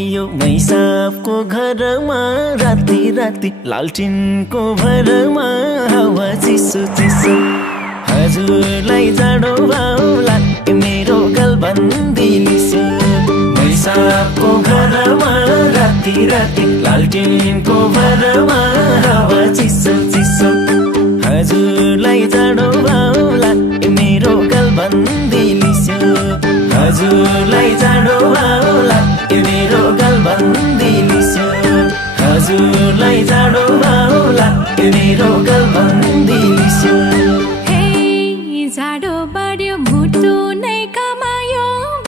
आयो मैसाबको घरमा राति राति लालटिनको भरमा हावा चिसो चिसो हजुरलाई जाडो भाउला मेरो गलबन्दी लिसो मैसाबको घरमा राति राति लालटिनको भरमा हावा चिसो चिसो हजुरलाई जाडो भाउला मेरो गलबन्दी लिसो हजुरलाई जाडो भाउला